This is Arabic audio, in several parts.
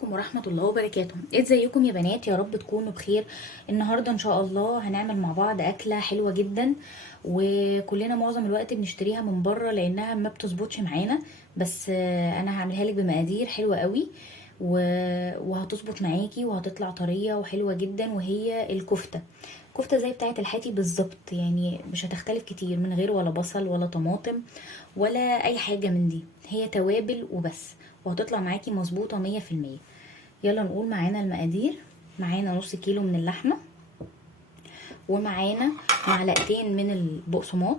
عليكم ورحمة الله وبركاته. ازيكم يا بنات؟ يا رب تكونوا بخير. النهاردة ان شاء الله هنعمل مع بعض اكلة حلوة جدا، وكلنا معظم الوقت بنشتريها من بره لانها ما بتظبطش معانا. بس انا هعملها لك بمقادير حلوة قوي وهتظبط معاكي وهتطلع طرية وحلوة جدا، وهي الكفتة. كفتة زي بتاعة الحاتي بالظبط، يعني مش هتختلف كتير، من غير ولا بصل ولا طماطم ولا اي حاجة من دي، هي توابل وبس، وهتطلع معاكي مظبوطة 100%. يلا نقول معانا المقادير. معانا نص كيلو من اللحمة، ومعانا معلقتين من البقسماط،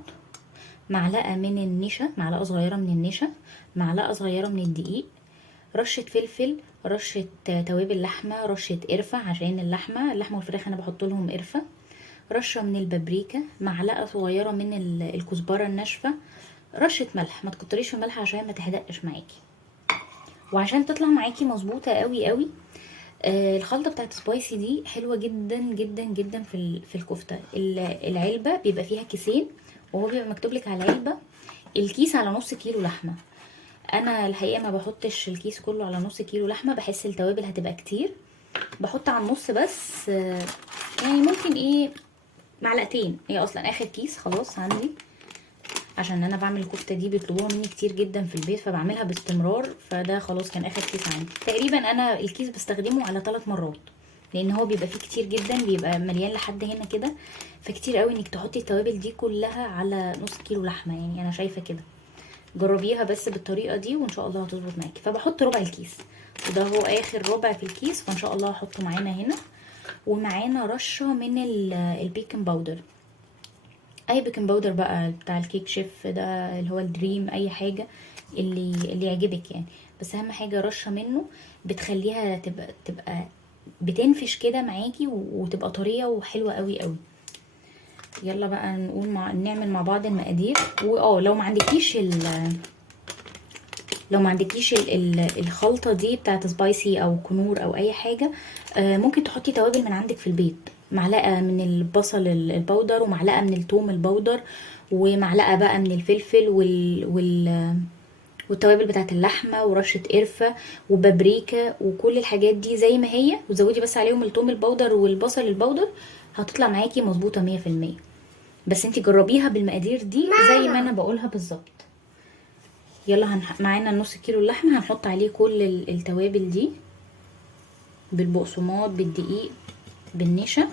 معلقة من النشا، معلقة صغيرة من النشا، معلقة صغيرة من الدقيق، رشة فلفل، رشة توابل لحمة، رشة قرفة عشان اللحمة والفراخ انا بحط لهم قرفة، رشة من البابريكا، معلقة صغيرة من الكزبرة الناشفة، رشة ملح، ما تكتريش في الملح عشان ما تحدقش معاكي وعشان تطلع معاكي مظبوطة قوي قوي. الخلطة بتاعت سبايسي دي حلوة جدا جدا جدا في الكفتة. العلبة بيبقى فيها كيسين، وهو بيبقى مكتوب لك على العلبة الكيس على نص كيلو لحمة. انا الحقيقة ما بحطش الكيس كله على نص كيلو لحمة، بحس التوابل هتبقى كتير، بحط على النص بس. يعني ممكن معلقتين، هي اصلا اخر كيس خلاص عندي، عشان انا بعمل الكفته دي بيطلبوها مني كتير جدا في البيت، فبعملها باستمرار، فده خلاص كان اخر كيس عندي. تقريبا انا الكيس بستخدمه على 3 مرات، لان هو بيبقى فيه كتير جدا، بيبقى مليان لحد هنا كده، فكتير قوي انك تحطي التوابل دي كلها على نص كيلو لحمه، يعني انا شايفه كده. جربيها بس بالطريقه دي وان شاء الله هتظبط معاكي. فبحط ربع الكيس، وده هو اخر ربع في الكيس، فان شاء الله هحطه معانا هنا. ومعانا رشه من البيكنج باودر، اي بيكنج باودر بقى بتاع الكيك شيف ده، اللي هو الدريم، اي حاجه اللي يعجبك يعني. بس اهم حاجه رشه منه بتخليها تبقى بتنفش كده معاكي وتبقى طريه وحلوه قوي قوي. يلا بقى نقول نعمل مع بعض المقادير. لو ما عندكيش الخلطه دي بتاعت سبايسي او كنور او اي حاجه، ممكن تحطي توابل من عندك في البيت، معلقه من البصل البودر، ومعلقه من الثوم البودر، ومعلقه بقى من الفلفل والتوابل بتاعت اللحمه، ورشه قرفه وبابريكا، وكل الحاجات دي زي ما هي، وزودي بس عليهم الثوم البودر والبصل البودر، هتطلع معاكي مظبوطه 100%. بس انتي جربيها بالمقادير دي زي ما انا بقولها بالظبط. يلا معانا نص كيلو اللحمه، هنحط عليه كل التوابل دي، بالبقسماط، بالدقيق، بالنشا،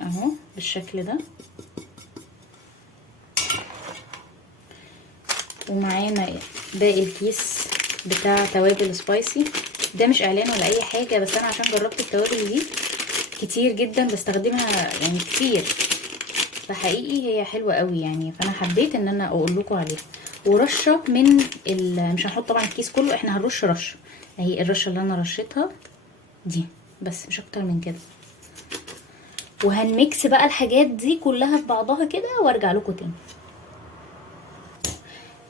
اهو بالشكل ده. ومعانا باقي الكيس بتاع توابل سبايسي، ده مش اعلان ولا اي حاجه، بس انا عشان جربت التوابل دي كتير جدا بستخدمها يعني كتير، فحقيقي هي حلوه قوي يعني، فانا حبيت ان انا اقول لكم عليها. ورشه من مش هنحط طبعا الكيس كله، احنا هنرش رشه، اهي الرشه اللي انا رشيتها دي، بس مش اكتر من كده. وهنميكس بقى الحاجات دي كلها في بعضها كده وارجع لكم تاني.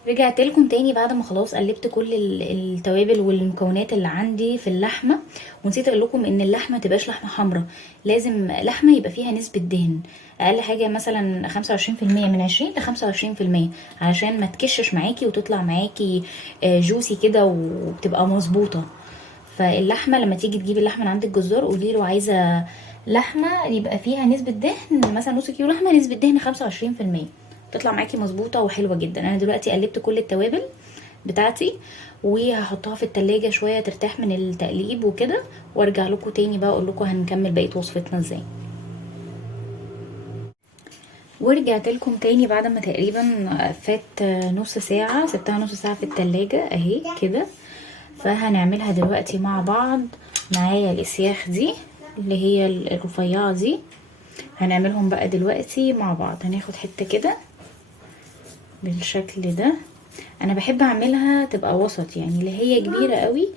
رجعت لكم تاني بعد ما خلاص قلبت كل التوابل والمكونات اللي عندي في اللحمه. ونسيت اقول لكم ان اللحمه متبقاش لحمه حمراء، لازم لحمه يبقى فيها نسبه دهن اقل حاجه، مثلا 25%، من 20 ل 25%، علشان ما تكشش معاكي وتطلع معاكي جوسي كده وبتبقى مظبوطه. فاللحمه لما تيجي تجيبي اللحمه من عند الجزار، قولي له عايزه لحمه يبقى فيها نسبه دهن، مثلا نص كيلو لحمه نسبه دهن 25%، تطلع معاكي مظبوطه وحلوه جدا. انا دلوقتي قلبت كل التوابل بتاعتي، وهحطها في التلاجة شويه ترتاح من التقليب وكده، وارجع لكم تاني بقى اقول لكم هنكمل بقيه وصفتنا ازاي. ورجعت لكم تاني بعد ما تقريبا فات نص ساعه، سبتها نص ساعه في التلاجة اهي كده. فهنعملها دلوقتي مع بعض. معايا الاسياخ دي اللي هي الرفيعه دي، هنعملهم بقى دلوقتي مع بعض. هناخد حته كده بالشكل ده، انا بحب اعملها تبقى وسط، يعني لا هي كبيره قوي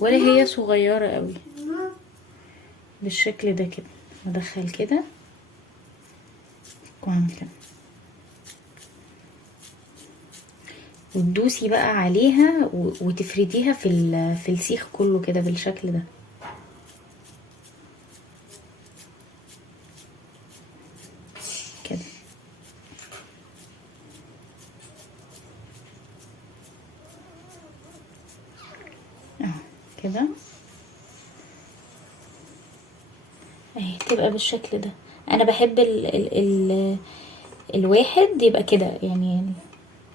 ولا هي صغيره قوي، بالشكل ده كده. ادخل كده واعمل كده، وتدوسي بقى عليها وتفرديها في السيخ كله كده بالشكل ده كده. اهو كده اهي، تبقى بالشكل ده. انا بحب الواحد يبقى كده، يعني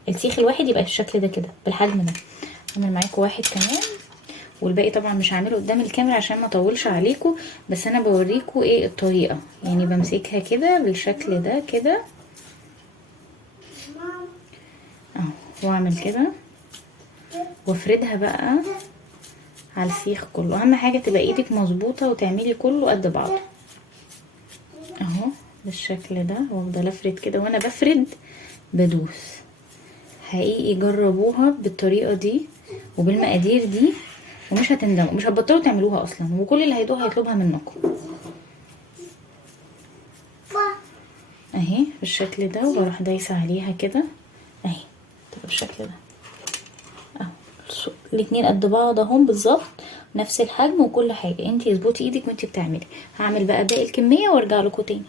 السيخ الواحد يبقى بالشكل ده كده بالحجم ده. اعمل معاكم واحد كمان، والباقي طبعا مش هعمله قدام الكاميرا عشان ما اطولش عليكم، بس انا بوريكم ايه الطريقه. يعني بمسكها كده بالشكل ده كده اهو، واعمل كده وافردها بقى على السيخ كله. اهم حاجه تبقى ايدك مظبوطه وتعملي كله قد بعضه اهو بالشكل ده، وافضل افرد كده. وانا بفرد بدوس. حقيقي جربوها بالطريقه دي وبالمقادير دي ومش هتندموا، مش هتبطلوا تعملوها اصلا، وكل اللي هيدوها هيطلبها منكم اهي بالشكل ده. وبروح دايسه عليها كده اهي، تبقى بالشكل ده اهو. الاتنين قد بعض اهم بالظبط، نفس الحجم وكل حاجه. انتي اظبطي ايدك وانتي بتعملي. هعمل بقى باقي الكميه وارجع لكم تاني.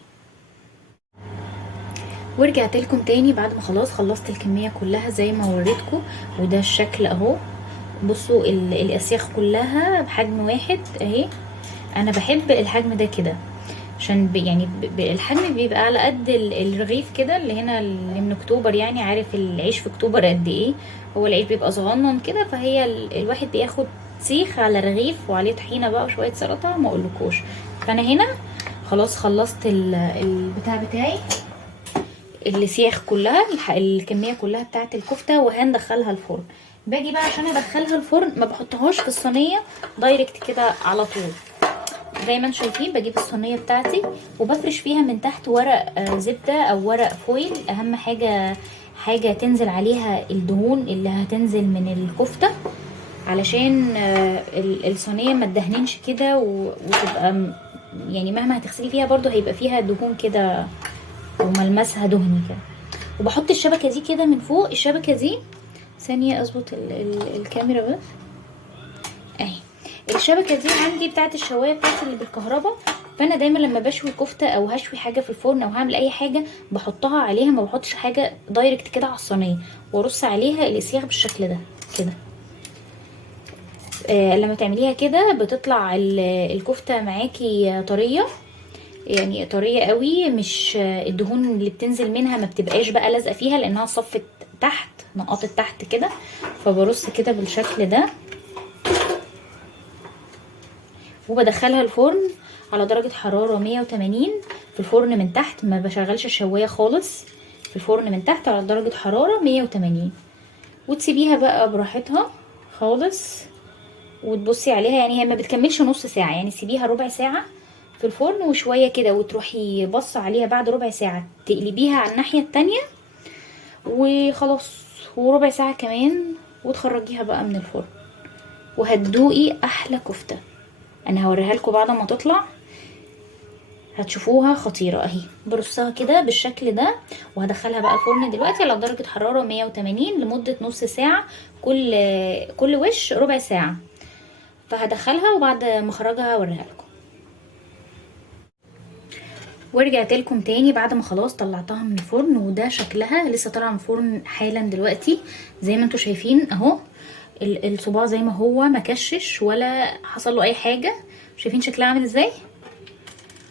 ورجعت لكم تاني بعد ما خلاص خلصت الكميه كلها زي ما وريتكم، وده الشكل اهو. بصوا الاسياخ كلها بحجم واحد اهي. انا بحب الحجم ده كده عشان يعني الحجم بيبقى على قد الرغيف كده اللي هنا اللي من اكتوبر. يعني عارف العيش في اكتوبر قد ايه؟ هو العيش بيبقى صغنن كده، فهي الواحد بياخد سيخ على رغيف وعليه طحينه بقى وشويه سلطه ما اقولكوش. فانا هنا خلاص خلصت البتاع بتاعي، السياخ كلها، الكميه كلها بتاعه الكفته، وهندخلها الفرن. باجي بقى عشان ادخلها الفرن ما بحطهاش في الصينيه دايركت كده على طول. زي ما انتم شايفين بجيب الصينيه بتاعتي وبفرش فيها من تحت ورق زبده او ورق فويل. اهم حاجه تنزل عليها الدهون اللي هتنزل من الكفته، علشان الصينيه ما تدهننش كده وتبقى يعني مهما هتغسلي فيها برضو هيبقى فيها دهون كده او ملمسها دهني كده. وبحط الشبكه دي كده من فوق. الشبكه دي ثانيه اظبط الكاميرا بس اهي. الشبكه دي عندي بتاعت الشوايه بتاعتي اللي بالكهرباء، فانا دايما لما بشوي كفته او هشوي حاجه في الفرن او هعمل اي حاجه بحطها عليها، ما بحطش حاجه دايركت كده على الصينيه، وارص عليها الاسياخ بالشكل ده كده. لما تعمليها كده بتطلع الكفته معاكي طريه، يعني طريه قوي. مش الدهون اللي بتنزل منها ما بتبقاش بقى لازقه فيها لانها صفت تحت، نقطت تحت كده. فبرص كده بالشكل ده وبدخلها الفرن على درجة حرارة 180 في الفرن من تحت. ما بشغلش الشواية خالص، في الفرن من تحت على درجة حرارة 180. وتسيبيها بقى براحتها خالص وتبصي عليها. يعني هي ما بتكملش نص ساعة، يعني سيبيها ربع ساعة في الفرن وشوية كده، وتروحي بص عليها بعد ربع ساعة تقلبيها على الناحية التانية وخلاص، وربع ساعة كمان وتخرجيها بقى من الفرن وهتدوقي احلى كفتة. انا هوريها لكم بعد ما تطلع هتشوفوها خطيرة اهي. برصها كده بالشكل ده وهدخلها بقى الفرن دلوقتي على درجة حرارة 180 لمدة نص ساعة، كل وش ربع ساعة. فهدخلها وبعد ما اخرجها هوريها لكم. ورجعت لكم تاني بعد ما خلاص طلعتها من الفرن، وده شكلها لسه طالعه من الفرن حالا دلوقتي زي ما انتم شايفين اهو. الصباع زي ما هو ما كشش ولا حصل له اي حاجه. شايفين شكلها عامل ازاي؟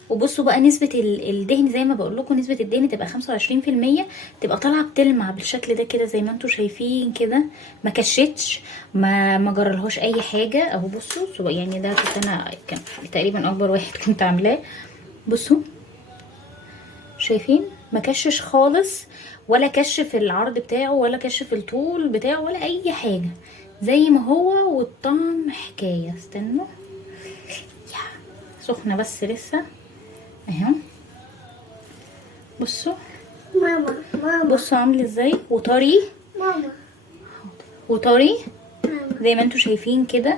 وبصوا بقى نسبة الدهن زي ما بقول لكم، نسبة الدهن تبقى 25%، تبقى طالعة بتلمع بالشكل ده كده زي ما انتم شايفين كده. ما كشتش، ما جرالهاش اي حاجة اهو. بصوا يعني ده كنت انا كان تقريبا اكبر واحد كنت عاملاه. بصوا شايفين ما كشش خالص، ولا كش في العرض بتاعه ولا كش في الطول بتاعه ولا اي حاجة، زي ما هو. والطعم حكاية. استنوا سخنة بس لسه اهو. بصوا بصوا عامل ازاي وطري وطري زي ما انتوا شايفين كده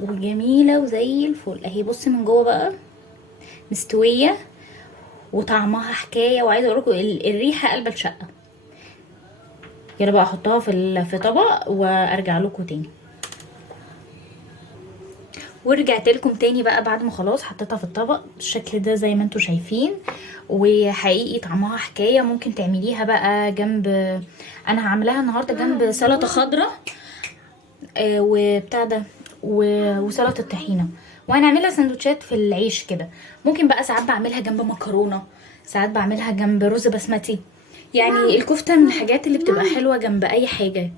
وجميله وزي الفل اهي. بص من جوه بقى مستويه وطعمها حكايه. وعايزه اقول لكم الريحه قلب الشقه. يلا بقى احطها في طبق وارجع لكم تاني. ورجعت لكم تاني بقى بعد ما خلاص حطيتها في الطبق بالشكل ده زي ما انتوا شايفين. وحقيقي طعمها حكايه. ممكن تعمليها بقى جنب، انا هعملها النهارده جنب سلطه خضراء وبتاع ده وسلطه الطحينه. وهنعملها سندوتشات في العيش كده. ممكن بقى ساعات بعملها جنب مكرونه، ساعات بعملها جنب رز بسمتي. يعني الكفته من الحاجات اللي بتبقى حلوه جنب اي حاجه.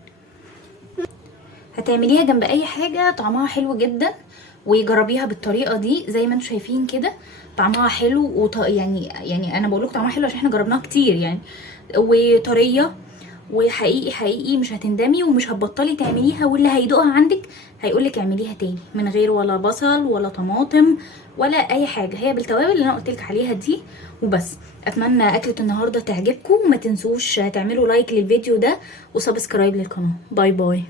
هتعمليها جنب اي حاجه طعمها حلو جدا، وجربيها بالطريقه دي زي ما انتم شايفين كده. طعمها حلو يعني انا بقول لكم طعمها حلو عشان احنا جربناها كتير يعني، وطريه. وحقيقي حقيقي مش هتندمي ومش هتبطلي تعمليها، واللي هيدوقها عندك هيقولك اعمليها تاني من غير ولا بصل ولا طماطم ولا اي حاجه، هي بالتوابل اللي انا قلتلك عليها دي وبس. اتمنى اكله النهارده تعجبكم، وما تنسوش تعملوا لايك للفيديو ده وسبسكرايب للقناه. باي باي.